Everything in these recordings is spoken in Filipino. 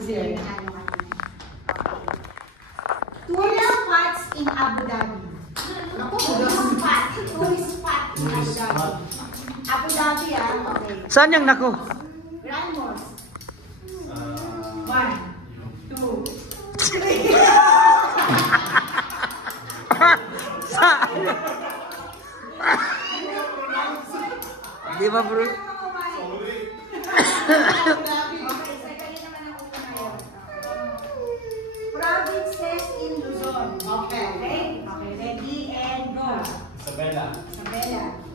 Sige. Tourist spots in Abu Dhabi. Tourist spot in Abu Dhabi. Abu Dhabi, okay. Saan yung nako? Grand Mosque. 1, 2, 3. Saan? Di ba bro? Provinces in Luzon. Okay. Okay, ready and go. Isabela.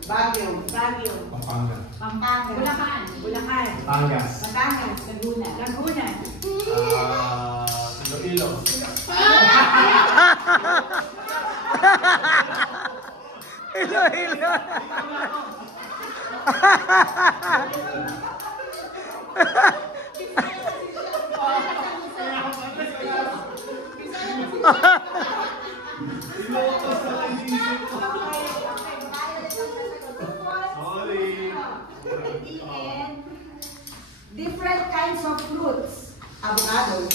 Baguio. Pampanga. Bulacan. Batangas. Laguna. Iloilo. Iloilo. Different kinds of fruits. Avocado.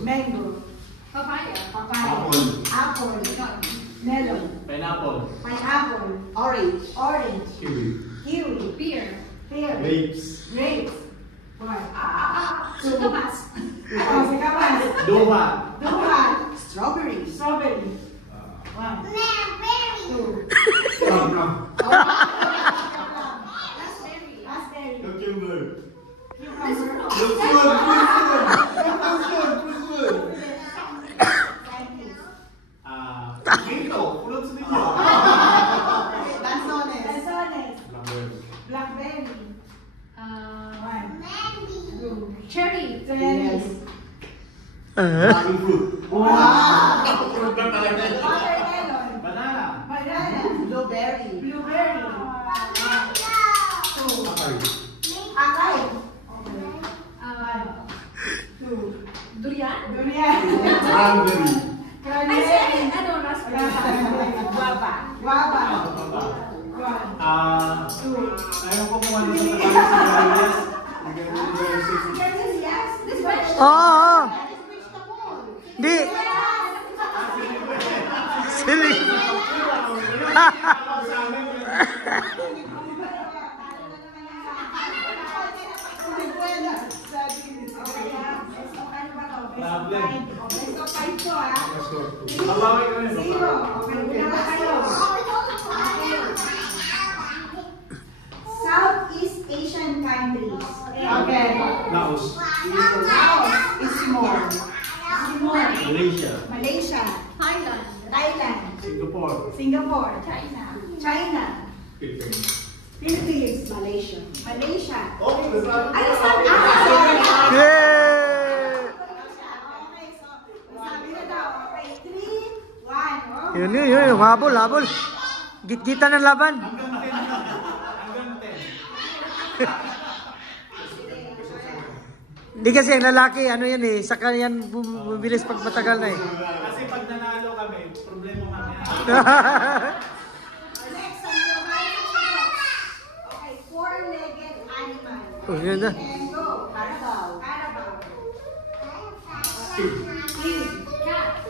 Mango. Papaya. Apple. Melon. Pineapple. Orange. Kiwi. Pear. Grapes. Singkamas. Duha. Strawberry. 1, 2. Raspberry. Cucumber. Tomato. Fruits ninyo. Lanzones. Blackberry. 1, 2. Cherry. Dragon fruit. Fruit na talaga. Watermelon. Banana. Blueberry. 2. Akay. Akay. 2. Durian? Cranberry. Guava. 2. Ayaw ko kung ano sa Tagalog sa Oo. Di. Sili. Southeast Asian countries. Okay. Laos. Is Timor. Malaysia. Thailand. Singapore. China. Philippines. Malaysia. Ano sabi? Yay! Okay, so sabi na daw. Okay, 3, 1. Yun. Habol. Git-gitan ng laban. Hindi kasi ang lalaki, ano yan eh, saka yan bumibilis pag matagal na eh. Kasi pag nanalo kami, problema kami. Next, okay, 4-legged animal. Oh, yun na. And go. Carabao. Pig. Cat.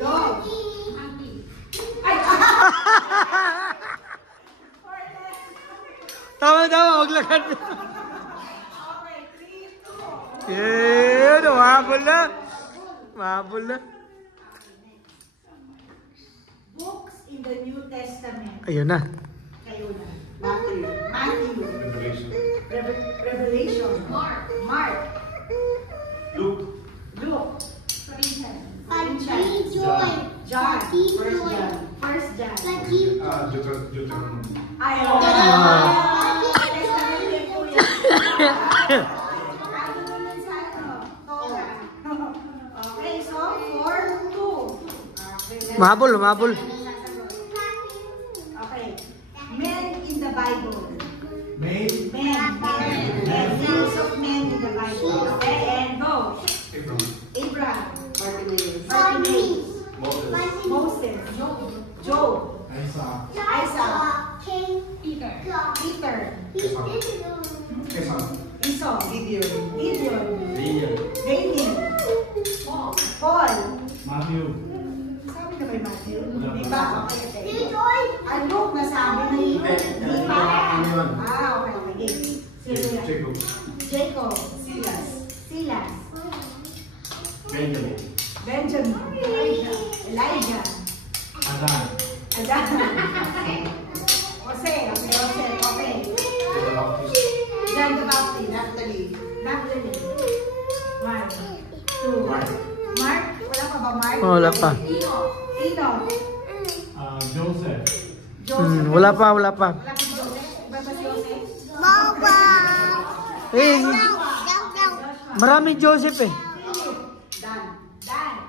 Dog. Ay! Tama, maglakad. Okay, 3, 2. Yun, mahabol na. Books in the New Testament. Ayun na. Kayo na. Matthew. Revelation. Mark. Luke. Corinthians. John. First John. Deuteronomy. Ayaw. Okay, so 4-2. Mahabol. Okay. Men in the Bible. Men. Names of men in the Bible. Okay, and go. Abraham. Bartimaeus. Moses. Job. Isaac. Peter. Esau. Gideon. Benjamin. Benjamin. Elijah. Adan. Adan. Jose. Okay. The Baptist. John the Baptist. Natalie. 1, 2. Mark. Mark? Wala pa ba Mark? Oh, wala pa. Enoch. Joseph. Joseph. Wala pa. Wala pa si Joseph? Iba ba si Joseph? Eh, maraming Joseph eh. Dan.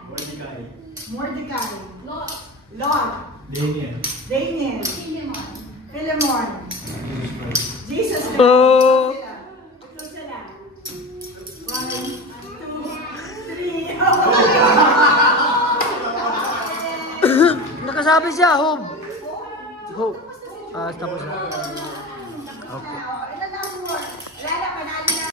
Mordecai. Mordecai. Lot. Lot. Daniel. Daniel. Philemon. Jesus Christ. Oh. Ito sila. 1, 2, 3. Nakasabi siya, Hope. Hope. Tapos na. Okay.